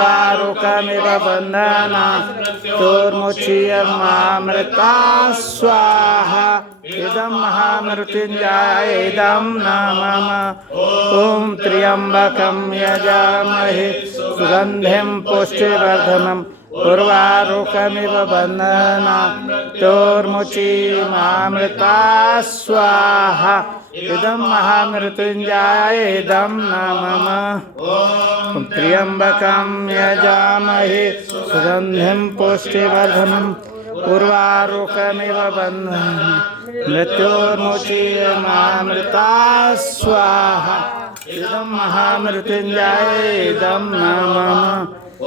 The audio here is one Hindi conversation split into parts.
उर्वारुकमिव बन्धनान् मृत्योर्मुच्यमामृता स्वाहा इदं महामृत्युञ्जय इदं नमः ॐ त्र्यम्बकं यजामहे सुगन्धिं पुष्टिवर्धनम् उर्वारुकमिव बन्धनान् मृत्योर्मुच्यमामृता स्वाहा इदं महामृत्युञ्जय इदं नमः ॐ त्र्यम्बकं यजामहे सुगन्धिं पुष्टिवर्धनम् उर्वारुकमिव बन्धनान् मृत्योर्मुच्यमामृता स्वाहा इदं महामृत्युञ्जय इदं नमः ॐ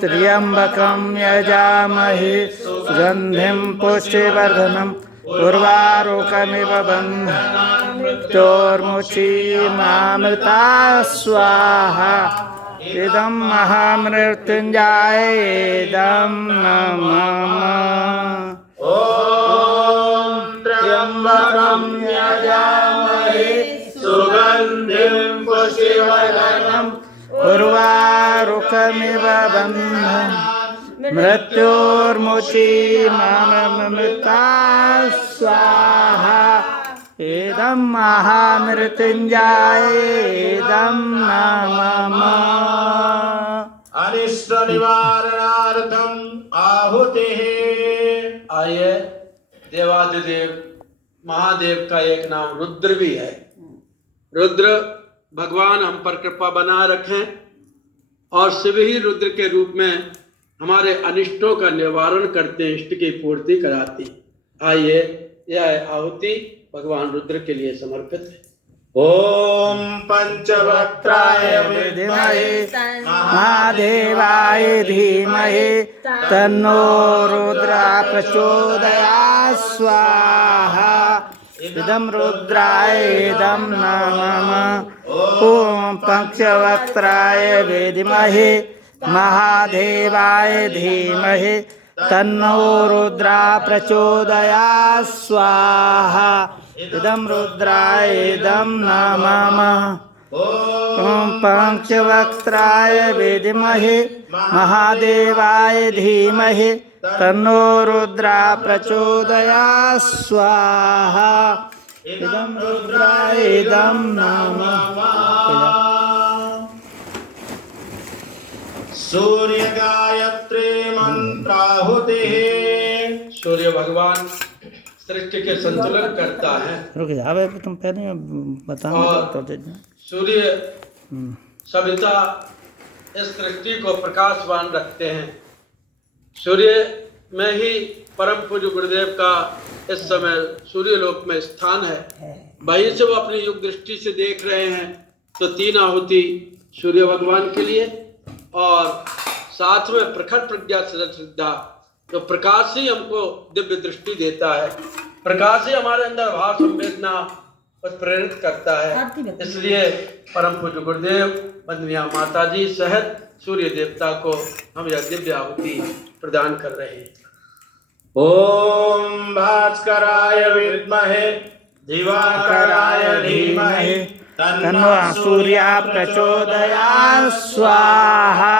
त्र्यम्बकं यजामहे सुगन्धिं पुष्टिवर्धनम् उर्वारुकमिव बन्धनान् मृत्योर्मुच्यमामृता स्वाहा इदं महामृत्युञ्जय इदं नमः ॐ त्र्यम्बकं यजामहे सुगन्धिं पुष्टिवर्धनम् उर्वारुकमिव बन्धनान् मृत्योर्मुच्यमामृता स्वाहा इदं महामृत्युञ्जय इदं नमः अनिष्ट निवारणार्थम आहुतिः। आइए, देवादिदेव महादेव का एक नाम रुद्र भी है। रुद्र भगवान हम पर कृपा बना रखें और शिव ही रुद्र के रूप में हमारे अनिष्टों का निवारण करते हैं, इष्ट की पूर्ति कराते हैं। आइए, यह आहुति भगवान रुद्र के लिए समर्पित है। ओम पंचवक्त्राय विद्महे महादेवाय धीमहि तन्नो रुद्रः प्रचोदयात् स्वाहा इदं रुद्राय इदं नमः ॐ पंचवक्त्राय विद्महे महादेवाय धीमहि तन्नो रुद्रः प्रचोदयात् स्वाहा इदं रुद्राय इदं नमः ॐ पंचवक्त्राय विद्महे महादेवाय धीमहि तन्नो रुद्रः प्रचोदयात् स्वाहा इदं रुद्राय इदं नमः सूर्य गायत्री मंत्राहुतिः। सूर्य भगवान सृष्टि के संतुलन करता है। रुक जाओ, तुम पहले बताओ तो दे दो। सूर्य सविता इस सृष्टि को प्रकाशवान रखते हैं। सूर्य में ही परम पूज्य गुरुदेव का इस समय सूर्य लोक में स्थान है। वहीं से वो अपनी युग दृष्टि से देख रहे हैं। तो 3 आहुति सूर्य भगवान के लिए और साथ में प्रखर प्रज्ञा श्रद्धा, तो प्रकाश ही हमको दिव्य दृष्टि देता है। प्रकाश ही हमारे अंदर भाव संवेदना प्रेरित करता है। इसलिए परम पूज्य गुरुदेव वंदनीय माता जी सहित सूर्य देवता को हम यह दिव्य आहुति प्रदान कर रहे हैं। ओम भास्कराय विद्महे दिवाकराय धीमहि तन्नो सूर्यः प्रचोदयात् स्वाहा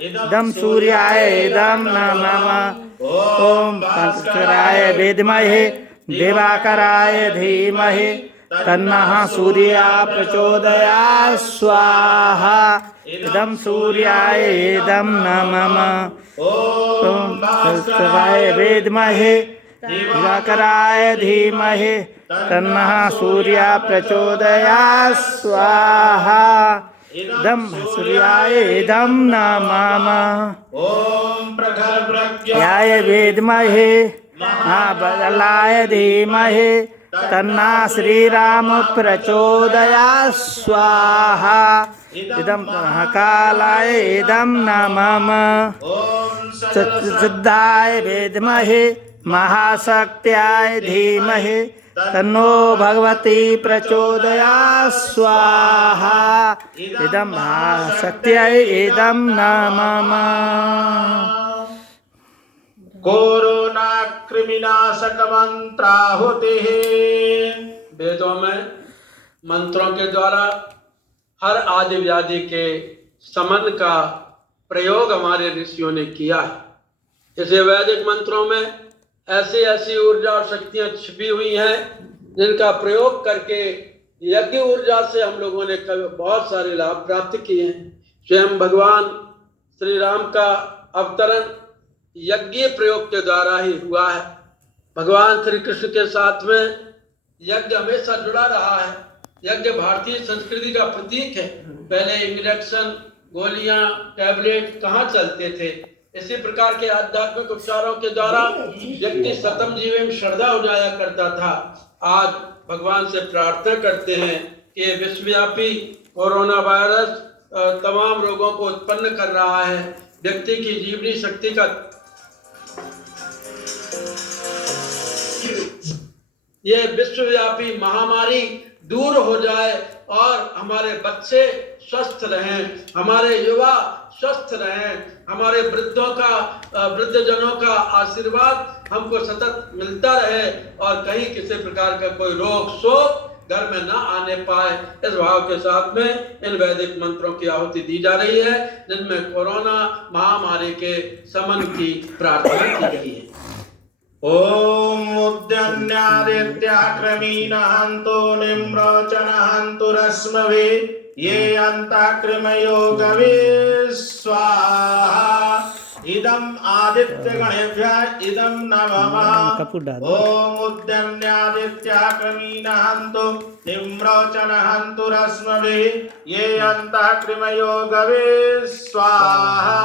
इदं सूर्याय इदं नमः ॐ भास्कराय विद्महे दिवाकराय धीमहि तन्नः सूर्यः प्रचोदयात् स्वाहा इदं सूर्याय इदं नमः ॐ भास्कराय विद्महे दिवाकराय धीमहि तन्नः सूर्यः प्रचोदयात् स्वाहा इदं सूर्याय इदं नमः ओम प्रखर याय विद्महे महाबलाय धीमहि तन्नः श्रीराम प्रचोदयात् स्वाहा इदं महाकालाय इदं नमः सिद्धाय विद्महे महाशक्त्याय धीमहि तन्नो भगवती प्रचोदयात् स्वाहा इदं महाशक्त्यै इदं नमः कोरोना कृमिनाशक मंत्राहुतिः। वेदों में मंत्रों के द्वारा हर आदि व्याधि के समन का प्रयोग हमारे ऋषियों ने किया है। इसे वैदिक मंत्रों में ऐसी ऐसी ऊर्जा और शक्तियां छिपी हुई हैं जिनका प्रयोग करके यज्ञ ऊर्जा से हम लोगों ने बहुत सारे लाभ प्राप्त किए हैं। स्वयं भगवान श्री राम का अवतरण यज्ञ प्रयोग के द्वारा ही हुआ है। भगवान श्री कृष्ण के साथ में यज्ञ हमेशा जुड़ा रहा है। यज्ञ भारतीय संस्कृति का प्रतीक है। पहले इंजेक्शन, गोलियां, टैबलेट कहाँ चलते थे। इसी प्रकार के आध्यात्मिक उपचारों के द्वारा व्यक्ति सतम जीवन में श्रद्धा हो जाया करता था। आज भगवान से प्रार्थना करते हैं कि विश्वव्यापी कोरोना वायरस तमाम रोगों को उत्पन्न कर रहा है। व्यक्ति की जीवनी शक्ति का ये विश्वव्यापी महामारी दूर हो जाए और हमारे बच्चे स्वस्थ रहें, हमारे युवा स्वस्थ रहें, हमारे वृद्धजनों का आशीर्वाद हमको सतत मिलता रहे और कहीं किसी प्रकार का कोई रोग शोक घर में ना आने पाए। इस भाव के साथ में इन वैदिक मंत्रों की आहुति दी जा रही है जिनमें कोरोना महामारी के शमन की प्रार्थना की गई है। ओम उद्यन्यादित्याक्रमीणहन्तो निम्रोचनहन्तु रश्मवे ये अंताकृमयो गवे स्वाहा इदम् आदित्यगणेभ्यः इदं नमः। ओम उद्यन्यादित्याक्रमीणहन्तो निम्रोचनहन्तु रश्मवे ये अंताकृमयो गवे स्वाहा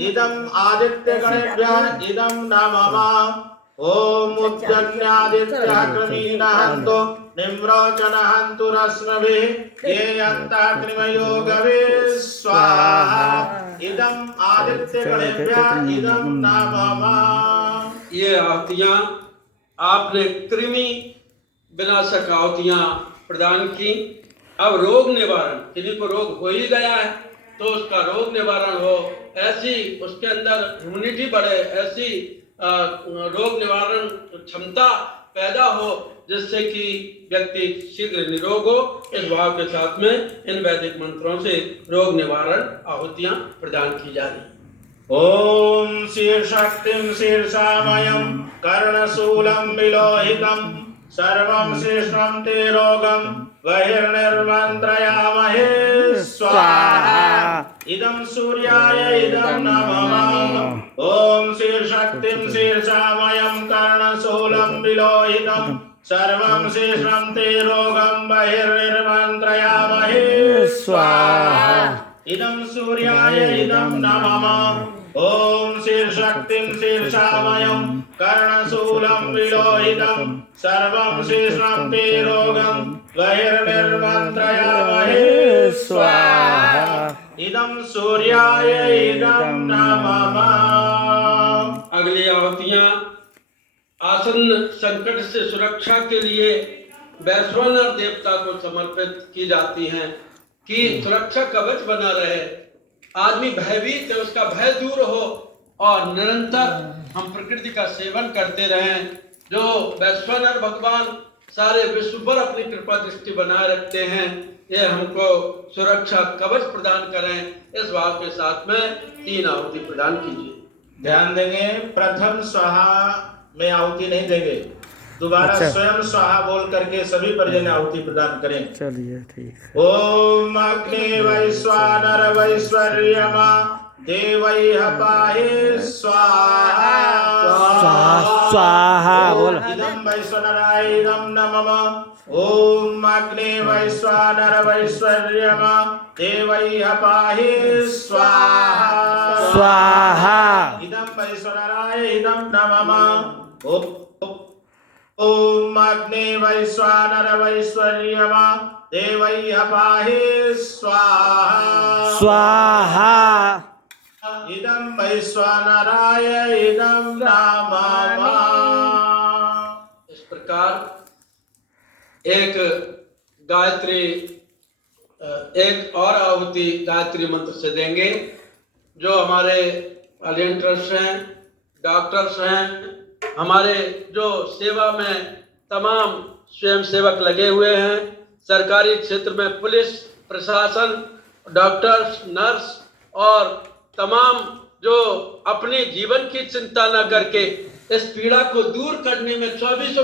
इदम् आदित्यगणेभ्यः इदं नमः। ओम उद्यन्यादित्याक्रमीणहन्तो निम्रोचनहन्तु रश्मवे ये अंताकृमयो गवे स्वाहा इदम् आदित्यगणेभ्यः इदं नमः। ये आहुतियां आपने कृमि विनाशक आहुतियां प्रदान की। अब रोग निवारण, किसी को रोग हो ही गया है तो उसका रोग निवारण हो, ऐसी उसके अंदर इम्यूनिटी बढ़े, ऐसी रोग निवारण क्षमता पैदा हो जिससे कि व्यक्ति शीघ्र निरोग हो। इस भाव के साथ में इन वैदिक मंत्रों से रोग निवारण आहुतियां प्रदान की जा रही हैं। ओम शीर्षक्तिं शीर्षामयं कर्णशूलं विलोहितं सर्वं शीर्षं ते रोगं बहिर्निर्मन्त्रयामहे स्वाहा इदं सूर्याय इदं नमः। ओम शीर्षक्तिं शीर्षामयं कर्णशूलं विलोहितं सर्वं शीर्षं ते रोगं बहिर्निर्मन्त्रयामहे स्वाहा इदं सूर्याय इदं नमः। ओम शीर्षक्तिं शीर्षामयं कर्णशूलं विलोहितं सर्वं शीर्षं ते रोगं बहिर्निर्मन्त्रयामहे स्वाहा इदं सूर्याय इदं नमः। अगली आहुतियां आसन्न संकट से सुरक्षा के लिए वैश्वानर देवता को समर्पित की जाती हैं कि सुरक्षा कवच बना रहे, आदमी भयभीत है, उसका भय दूर हो और निरंतर हम प्रकृति का सेवन करते रहें। जो वैश्वानर भगवान सारे विश्व पर अपनी कृपा दृष्टि बनाए रखते हैं, ये हमको सुरक्षा कवच प्रदान करें। इस भाव के साथ में 3 आहुति प्रदान कीजिए। ध्यान देंगे, प्रथम स्वाहा में आहुति नहीं देंगे, दोबारा स्वयं स्वाहा बोल करके सभी परिजन आहुति प्रदान करें। चलिए ठीक है। ओम अग्नि वैश्वानर वैश्वर्यमा देवैः पाहि स्वाहा स्वाहा बोल। इदं वैश्वानराय इदं नमः। ओम अग्नि वैश्वानर वैश्वर्यमा देवैः पाहि स्वाहा स्वाहा इदं वैश्वानराय इदं नमः। ओम अग्नि वैश्वानर वैश्वर्यमा देवैः पाहि स्वाहा स्वाहा इदं वैश्वानराय इदं नमः। इस प्रकार एक गायत्री, एक और आहुति गायत्री मंत्र से देंगे। जो हमारे वॉलंटियर्स हैं, डॉक्टर्स हैं, हमारे जो सेवा में तमाम स्वयं सेवक लगे हुए हैं, सरकारी क्षेत्र में पुलिस प्रशासन, डॉक्टर्स, नर्स और तमाम जो अपने जीवन की चिंता न करके इस पीड़ा को दूर करने में 24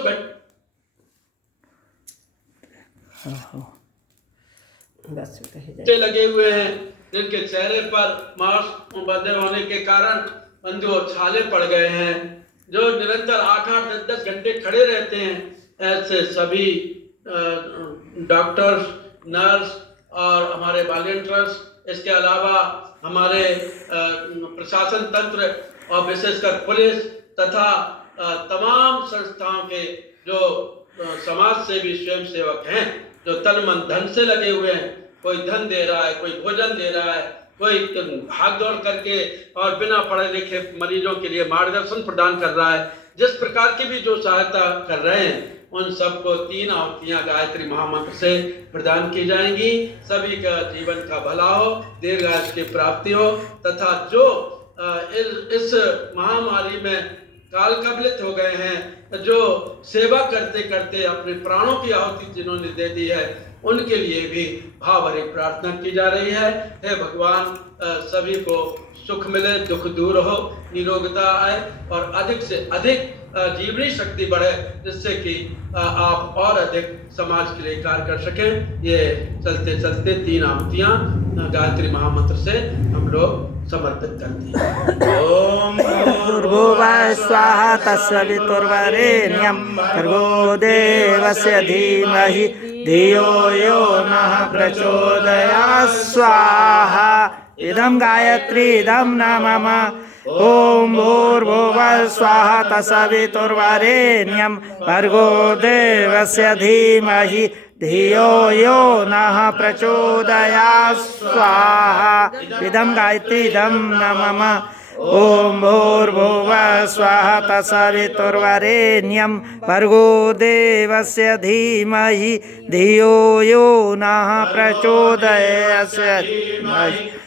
घंटे लगे हुए हैं, जिनके चेहरे पर मास्क बंधे होने के कारण जो छाले पड़ गए हैं, जो निरंतर 8-8, 10-10 घंटे खड़े रहते हैं, ऐसे सभी डॉक्टर्स, नर्स और हमारे वॉलंटियर्स, इसके अलावा हमारे प्रशासन तंत्र और विशेषकर पुलिस तथा तमाम संस्थाओं के जो समाज सेवी स्वयं सेवक हैं, जो तन मन धन से लगे हुए हैं, कोई धन दे रहा है, कोई भोजन दे रहा है, कोई भाग दौड़ करके और बिना पढ़े लिखे मरीजों के लिए मार्गदर्शन प्रदान कर रहा है। जिस प्रकार की भी जो सहायता कर रहे हैं, उन सबको 3 आहुतियां गायत्री महामंत्र से प्रदान की जाएंगी। सभी का जीवन का भला हो, दीर्घायु की प्राप्ति हो तथा जो इस महामारी में काल कबलित हो गए हैं, जो सेवा करते करते अपने प्राणों की आहुति जिन्होंने दे दी है, उनके लिए भी भाव भरी प्रार्थना की जा रही है। हे भगवान, सभी को सुख मिले, दुख दूर हो, निरोगता आए और अधिक से अधिक जीवनी शक्ति बढ़े, जिससे कि आप और अधिक समाज के लिए कार्य कर सकें। ये चलते चलते 3 आहुतियां गायत्री महामंत्र से हम लोग समर्पित करते हैं। ओम भूर्भुवः स्वाहा तत्सवितुर्वरेण्यं भर्गो देवस्य धीमहि धियो यो नः प्रचोदयात् स्वाहा। इदं गायत्री इदं न मम। ओम भूर्भुवः स्वाहा तत्सवितुर्वरेण्यं भर्गो देवस्य धीमहि धियो यो नः प्रचोदयात् स्वाहा। इदं गायत्री इदं न मम। ओम भूर्भुवः स्वाहा तत्सवितुर्वरेण्यं भर्गो देवस्य धीमहि धियो यो नः प्रचोदयात्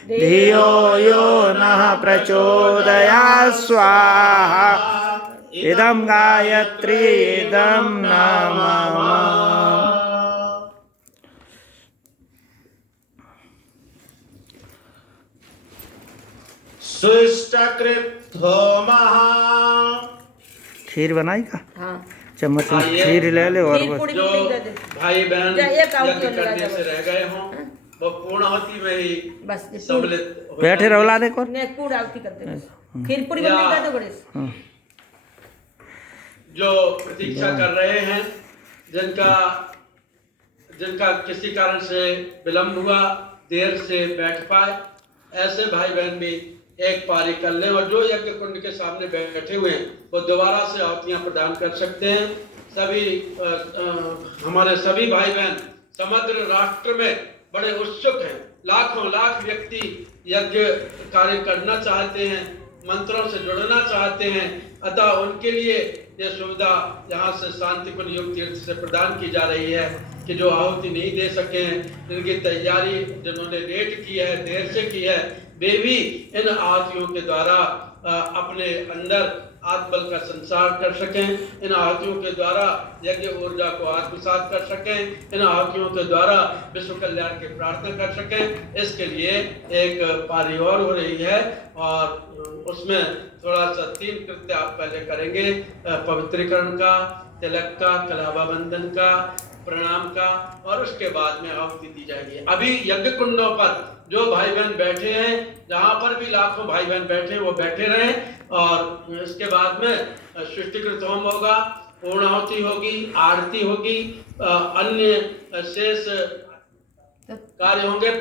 धियो यो नः प्रचोदयात् स्वाहा। इदं गायत्री इदं न मम। सुष्टकृत होमः। खीर बनाई का? हाँ। चम्मच में खीर ले ले और बस। जो भाई बहन यज्ञ करने से रह गए हों, वो पूर्णाहुति में ही बस सम्मिलित हो बैठे रहो लाने को। पूर्ण आहुति करते हैं। खीर पूरी बन गई तो बड़े जो प्रतीक्षा कर रहे हैं, जिनका किसी कारण से विलंब हुआ, देर से बैठ पाए, ऐसे भाई बहन भी एक पारी कर लें और जो यज्ञ कुंड के सामने बैठे हुए हैं, वो दोबारा से आहुतियां प्रदान कर सकते हैं। सभी हमारे सभी भाई बहन समग्र राष्ट्र में बड़े उत्सुक हैं। लाखों लाख व्यक्ति यज्ञ कार्य करना चाहते हैं, मंत्रों से जुड़ना चाहते हैं, अतः उनके लिए ये सुविधा यहाँ से शांतिपुर योग तीर्थ से प्रदान की जा रही है कि जो आहुति नहीं दे सके हैं, जिनकी तैयारी जिन्होंने लेट की है, देर से की है, वे भी इन आहुतियों के द्वारा अपने अंदर आत्मबल का संचार कर सकें, इन आहुतियों के द्वारा यज्ञ ऊर्जा को आत्मसात कर सकें, इन आहुतियों के द्वारा विश्व कल्याण की प्रार्थना कर सकें। इसके लिए एक पारी और हो रही है और उसमें थोड़ा सा 3 कृत्य आप पहले करेंगे, पवित्रीकरण का, तिलक का, कलावा बंधन का, प्रणाम का, और उसके बाद में आहुति दी जाएगी। अभी यज्ञ कुंडों पर जो भाई बहन बैठे हैं, जहां पर भी लाखों भाई बहन बैठे हैं, वो बैठे रहें और इसके बाद में सृष्टिकृत होम होगा, पूर्णाहुति होगी, आरती होगी, अन्य शेष कार्य होंगे।